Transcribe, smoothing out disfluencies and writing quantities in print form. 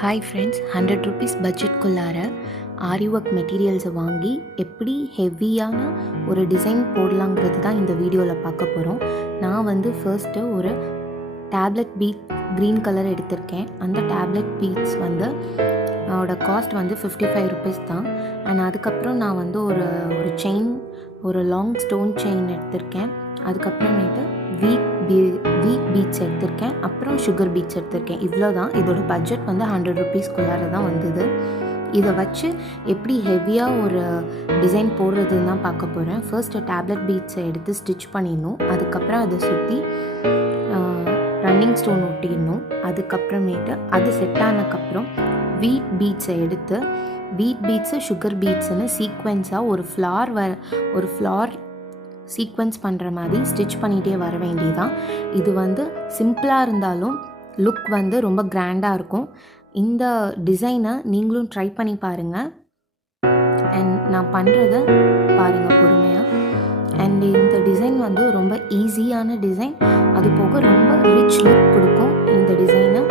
Hi friends, 100 rupees பட்ஜெட்குள்ளார ஆரி work மெட்டீரியல்ஸை வாங்கி எப்படி ஹெவியான ஒரு டிசைன் போடலாங்கிறது தான் இந்த வீடியோவில் பார்க்க போகிறோம். நான் ஃபர்ஸ்ட்டு ஒரு டேப்லெட் பீட் க்ரீன் கலர் எடுத்திருக்கேன். அந்த டேப்லெட் பீட்ஸ் அதோட காஸ்ட் 55 ருபீஸ் தான். அண்ட் அதுக்கப்புறம் நான் ஒரு செயின், ஒரு லாங் ஸ்டோன் செயின் எடுத்திருக்கேன். அதுக்கப்புறமேட்டு வீக் பீட்ஸ் எடுத்திருக்கேன். அப்புறம் சுகர் பீட்ஸ் எடுத்திருக்கேன். இவ்வளோ தான். இதோட பட்ஜெட் 100 ருபீஸ்க்குள்ளார தான் வந்தது. இதை வச்சு எப்படி ஹெவியாக ஒரு டிசைன் போடுறதுன்னு தான் பார்க்க போகிறேன். ஃபர்ஸ்ட்டு டேப்லெட் பீட்ஸை எடுத்து ஸ்டிச் பண்ணிடணும். அதுக்கப்புறம் அதை சுற்றி ரன்னிங் ஸ்டோன் ஒட்டிடணும். அதுக்கப்புறமேட்டு அது செட் ஆனதுக்கப்புறம் வீட் பீட்ஸை எடுத்து வீட் பீட்ஸு சுகர் பீட்ஸுன்னு சீக்வென்ஸாக ஒரு ஃப்ளார் சீக்வென்ஸ் பண்ணுற மாதிரி ஸ்டிச் பண்ணிகிட்டே வர வேண்டியதான். இது சிம்பிளாக இருந்தாலும் லுக் ரொம்ப கிராண்டாக இருக்கும். இந்த டிசைனை நீங்களும் ட்ரை பண்ணி பாருங்கள். அண்ட் நான் பண்ணுறத பாருங்கள் பொறுமையாக. அண்ட் இந்த டிசைன் ரொம்ப ஈஸியான டிசைன். அது போக ரொம்ப ரிச் லுக் கொடுக்கும் இந்த டிசைனை.